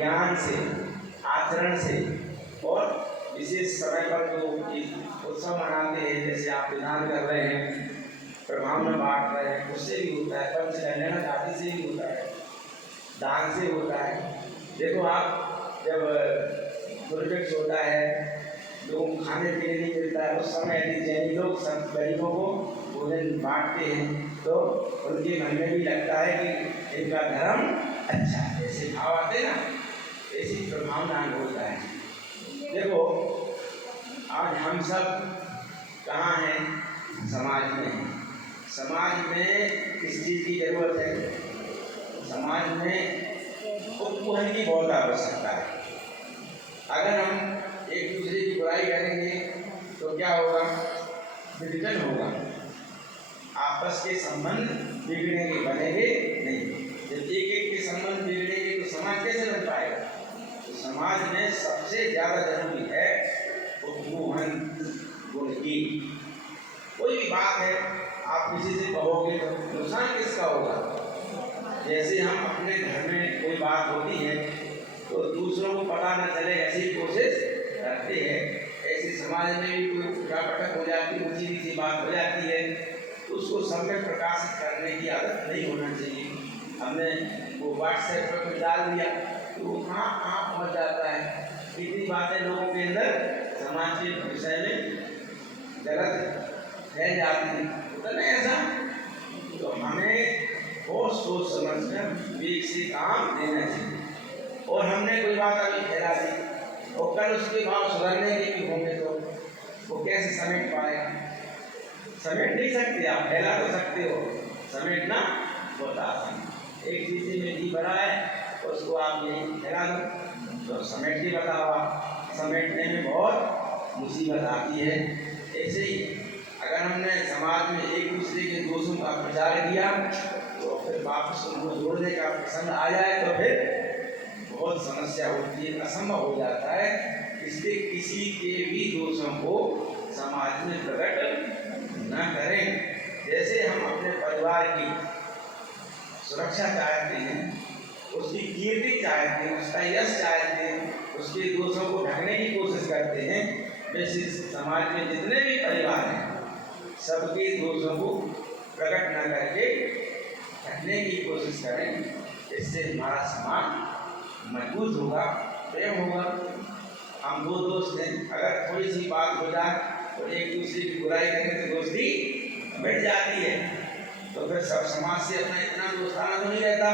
ज्ञान से, आचरण से और विशेष समय पर जो उत्सव मनाते हैं, जैसे आप विधान कर रहे हैं, प्रभाव में बांट रहे हैं, उससे भी होता है। पंचकल्याण आदि से भी होता है, दान से होता है। देखो आप जब दुर्भिक्ष होता है, लोगों को खाने पीने नहीं मिलता है, उस समय यदि जैन लोग सब गरीबों को भोजन बांटते हैं तो उनके मन में भी लगता है कि इनका धर्म अच्छा है। ऐसे भाव आते ना, ऐसी प्रभावना होता है। देखो आज हम सब कहाँ हैं? समाज में हैं। समाज में किस चीज़ की जरूरत है? समाज में उपमोहन की बहुत आवश्यकता है। अगर हम एक दूसरे की बुराई करेंगे तो क्या होगा? विघटन होगा, आपस के संबंध बिगड़ेंगे, बनेंगे नहीं। जब एक एक के संबंध बिगड़ेंगे तो समाज कैसे बन पाएगा? तो समाज में सबसे ज़्यादा जरूरी है उपमोहन गुण की। कोई भी बात है, आप किसी से कहोगे तो नुकसान किसका होगा? जैसे हम अपने घर में कोई बात होती है तो दूसरों को पता न चले ऐसी कोशिश करते हैं, ऐसे समाज में भी कोई उठापटक हो जाती है, ऊँची नीची बात हो जाती है, तो उसको सब में प्रकाशित करने की आदत नहीं होना चाहिए। हमने वो व्हाट्सएप पर कुछ डाल दिया तो वो कहाँ पहुँच जाता है। इतनी बातें लोगों के अंदर समाज के विषय में गलत फैल जाती है, होता नहीं ऐसा? तो हमें बहुत सोच समझ कर विवेक से काम देना चाहिए। और हमने कोई बात अभी फैला दी और कल उसके भाव सुधरने के भी होंगे तो वो कैसे समेट पाएगा? समेट नहीं सकते आप, फैला तो सकते हो, समेटना बहुत आसान। एक चीज़ में घी भरा है उसको आप यही फैला दो तो समेट के बताओ आप, समेटने में बहुत मुसीबत आती है। ऐसे ही अगर हमने समाज में एक दूसरे के दोषों का प्रचार किया तो फिर वापस उनको जोड़ने का प्रसंग आ जाए तो फिर बहुत समस्या होती है, असंभव हो जाता है। इसलिए किसी के भी दोषों को समाज में प्रकट न करें। जैसे हम अपने परिवार की सुरक्षा चाहते हैं, उसकी कीर्ति चाहते हैं, उसका यश चाहते हैं, उसके दोषों को ढकने की कोशिश करते हैं, वैसे समाज में जितने भी परिवार हैं सबके दोषों को प्रकट न करके ढकने की कोशिश करें। इससे हमारा समाज मजबूत होगा, प्रेम होगा। हम दो दोस्त हैं, अगर थोड़ी सी बात हो जाए तो एक दूसरे की बुराई करें तो दोस्ती मिट जाती है। तो फिर सब समाज से अपना इतना दोस्ताना तो नहीं रहता,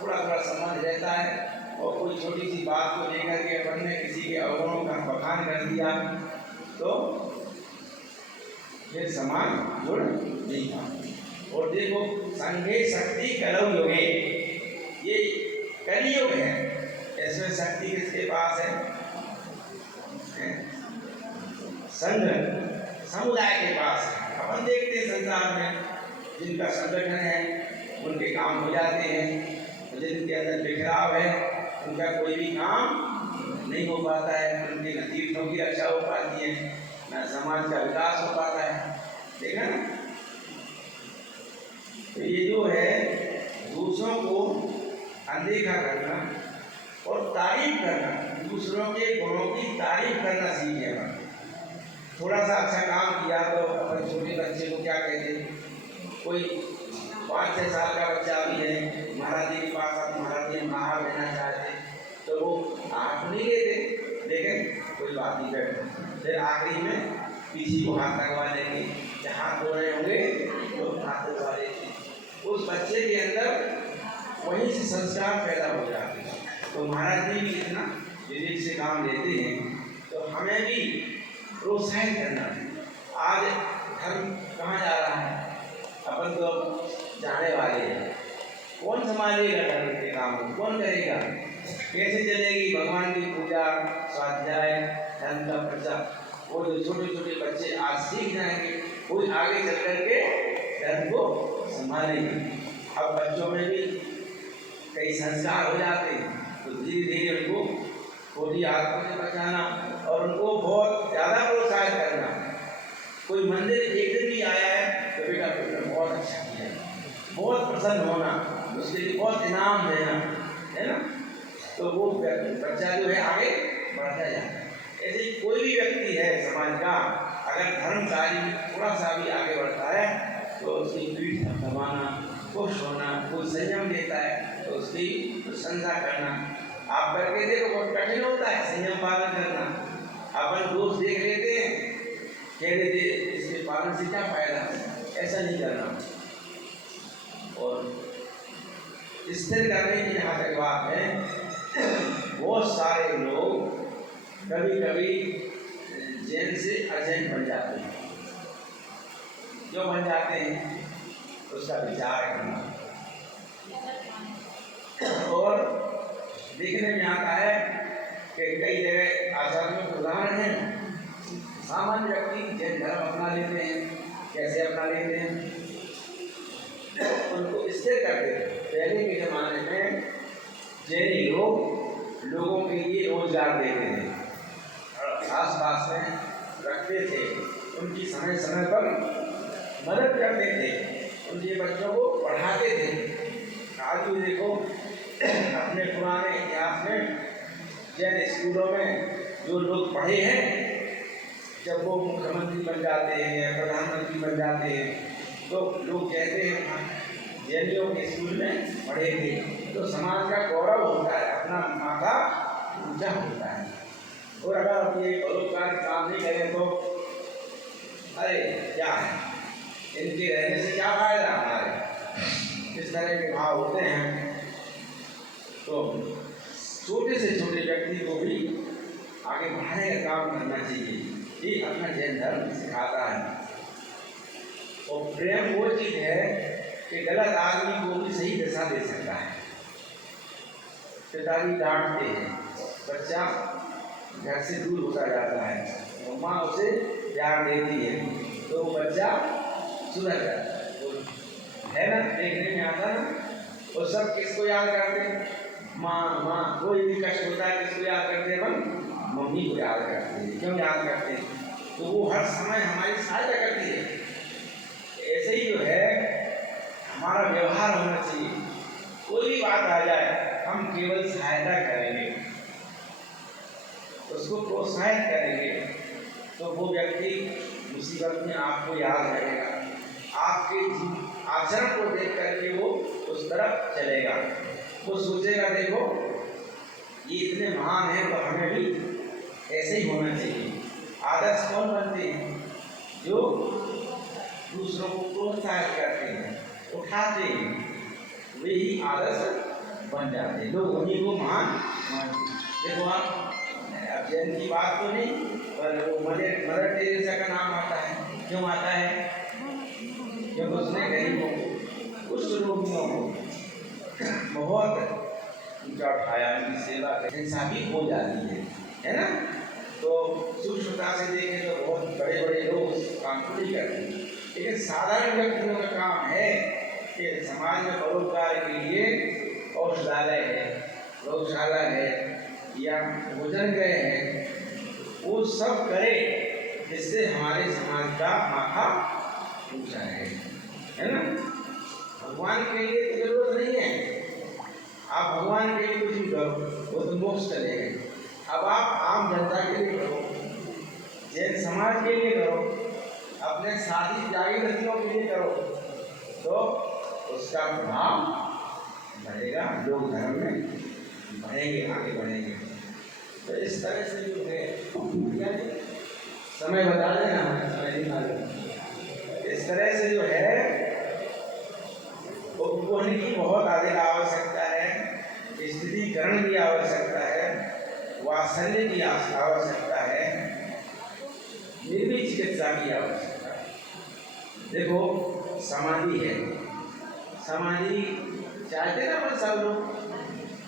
थोड़ा थोड़ा संबंध रहता है। और कोई छोटी सी बात को लेकर के अपन ने किसी के अवगुणों का बखान कर दिया तो फिर समाज जुड़ नहीं पाता। और देखो संघे शक्ति कलौ युगे, ये कलियुग है, इसमें शक्ति किसके पास है? संघ समुदाय के पास है। अपन देखते हैं संसार में जिनका संगठन है उनके काम हो जाते हैं, जिनके अंदर बिखराव है उनका कोई भी काम नहीं हो पाता है, उनके न तीर्थों की रक्षा हो पाती है, न समाज का विकास हो पाता है। देखा ना? तो ये जो है दूसरों को अनदेखा करना और तारीफ करना, दूसरों के गुणों की तारीफ करना सीखे। थोड़ा सा अच्छा काम किया तो अपन छोटे बच्चे को क्या कहते हैं, कोई 5-6 साल का बच्चा भी है, महाराज जी के पास आप महाराज जी महार लेना चाहते तो वो हाथ नहीं लेते, लेकिन कोई बात नहीं करते, फिर आखिरी में किसी को हाथ लगवा लेंगे, जहाँ धो रहे होंगे तो हाथ लगवा लेंगे। उस बच्चे के अंदर वहीं से संस्कार पैदा हो जाते हैं। तो महाराज जी भी इतना विवेक से काम लेते हैं तो हमें भी प्रोत्साहित करना है। आज धर्म कहाँ जा रहा है? अपन तो जाने वाले हैं, कौन संभालेगा धर्म के काम को? कौन करेगा? कैसे चलेगी भगवान की पूजा, स्वाध्याय, धर्म का प्रचार? वो जो छोटे छोटे बच्चे आज सीख जाएंगे, वो आगे चल करके धर्म को संभालेंगे। अब बच्चों में भी कई संस्कार हो जाते हैं तो धीरे धीरे उनको खोटी आदतों से बचाना और उनको बहुत ज़्यादा प्रोत्साहित करना। कोई मंदिर एक दिन भी आया है तो बेटा बहुत अच्छा किया, बहुत प्रसन्न होना, उसके लिए बहुत इनाम देना, है ना? तो वो बच्चा जो है आगे बढ़ता जाता है। ऐसे ही कोई भी व्यक्ति है समाज का, अगर धर्म कार्य में थोड़ा सा भी आगे बढ़ता है तो उसकी पीठ थपथपाना, खुश होना, कोई संयम देता है तो उसकी प्रशंसा करना। आप करके देखो, बहुत कठिन होता है संयम पालन करना। अपन दोष देख लेते हैं, कह देते इसके पालन से क्या फायदा, ऐसा नहीं करना। और स्थिर करने की जहाँ तक बात है, बहुत सारे लोग कभी कभी जैन से अजैन बन जाते हैं। जो बन जाते हैं उसका विचार करना। और देखने में आता है कि कई जगह आचार्यों में उदाहरण है, सामान्य व्यक्ति जैन धर्म अपना लेते हैं। कैसे अपना लेते हैं? उनको स्थिर करते थे। पहले के जमाने में जैनी लोग लोगों के लिए रोजगार देते थे, आस पास में रखते थे, उनकी समय समय पर मदद करते थे, उनके बच्चों को पढ़ाते थे। आज भी देखो अपने पुराने इतिहास में जैन स्कूलों में जो लोग पढ़े हैं, जब वो मुख्यमंत्री बन जाते हैं या प्रधानमंत्री बन जाते हैं तो लोग कहते हैं जैनियों के स्कूल में पढ़े थे, तो समाज का गौरव होता है, अपना माथा ऊंचा होता है। और अगर आप ये परोपकार काम नहीं करें तो अरे क्या है, इनके रहने से क्या फायदा हमारे, इस तरह के भाव होते हैं। तो छोटे से छोटे व्यक्ति को भी आगे बढ़ाने का काम करना चाहिए, ये अपना जैन धर्म सिखाता है। और प्रेम वो चीज है कि गलत आदमी को भी सही दिशा दे सकता है। पिताजी डांटते हैं, बच्चा घर से दूर होता जाता है, माँ उसे प्यार देती है तो वो बच्चा सुधर जाता है ना, देखने में आता ना। और सब किसको याद करते हैं? माँ माँ। कोई भी कष्ट होता है किसको याद करते हैं? हम मम्मी को याद करते हैं। क्यों याद करते हैं? तो वो हर समय हमारी सहायता करती है। ऐसे ही जो है हमारा व्यवहार होना चाहिए। कोई भी बात आ जाए हम केवल सहायता करेंगे, उसको प्रोत्साहित करेंगे, तो वो व्यक्ति मुसीबत में आपको याद करेगा, आपके आचरण को देख करके वो उस तरफ चलेगा। वो सोचेगा देखो ये इतने महान हैं तो हमें भी ऐसे ही होना चाहिए। आदर्श कौन बनते हैं? जो दूसरों को प्रोत्साहित करते हैं, उठाते हैं, वे ही आदर्श बन जाते हैं। लोग उन्हीं को महान मानते। देखो आप, अब जैन की बात तो नहीं, पर वो मदर टेरेसा का नाम आता है। क्यों आता है? जब उसने गरीबों को, कुछ रोगियों को बहुत ऊंचा उठाया, उनकी सेवा ऐसा भी हो जाती है ना। तो सूक्ष्मता से देखें तो बहुत बड़े बड़े लोग उस काम को नहीं करते, लेकिन साधारण व्यक्तियों का काम है कि समाज में परोपकार के लिए औषधालय है, गौशाला है या भोजन गृह है, वो सब करे जिससे हमारे समाज का माथा ऊंचा है ना। भगवान के लिए तो जरूरत नहीं है, आप भगवान के लिए कुछ भी करो वो तो मोक्ष चलेगा। अब आप आम जनता के लिए करो, जैन समाज के लिए करो, अपने साथी जागीरतियों के लिए करो, तो उसका प्रभाव बढ़ेगा, लोग धर्म में बढ़ेंगे, आगे बढ़ेंगे। तो इस तरह से जो है समय बता देना, समय निकाल। इस तरह से जो है उपकोहन की बहुत अधिक आवश्यकता है, स्थिरीकरण की आवश्यकता है, वात्सल्य की आवश्यकता है, निर्भीक चिकित्सा की आवश्यकता है। देखो समाधि है, समाधि चाहते ना अपन सब लोग।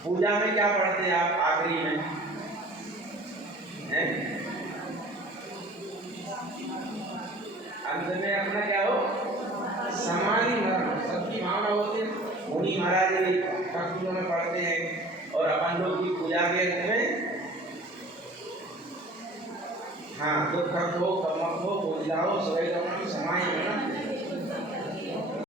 पूजा में क्या पढ़ते हैं आप आखिरी में? अंत में अपना क्या हो? समाधि मरण, सबकी भावना होती है। मुनि महाराज भक्तियों में पढ़ते हैं और अपन लोग की पूजा के अंत में हाँ दुख हो, कमक हो, पूजा हो, सोए समाई होना